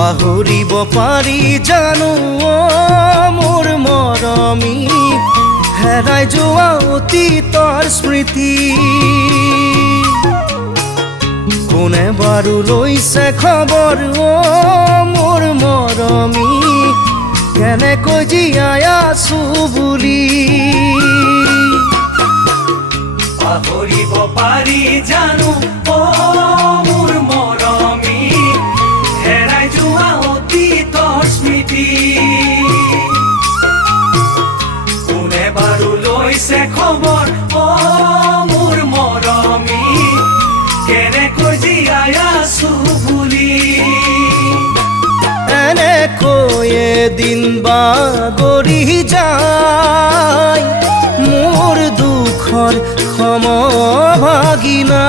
পাহৰিব পাৰি জানো মোৰ মৰমী হেৰাই যোৱা অতীতৰ স্মৃতি কোনে বাৰু লৈছে খবৰ মোৰ মৰমী কেনেকৈ জীয়াই আছো বুলি পাহৰিব পাৰি জানো মোৰ মৰমী হেৰাই যোৱা অতীতৰ স্মৃতি কোনে বাৰু লৈছে খবৰ মোৰ মৰমী কেনেকৈ জীয়াই আছো বুলি এনেকৈ এদিন বাগৰি যায় মোৰ দুখৰ সমভাগিনা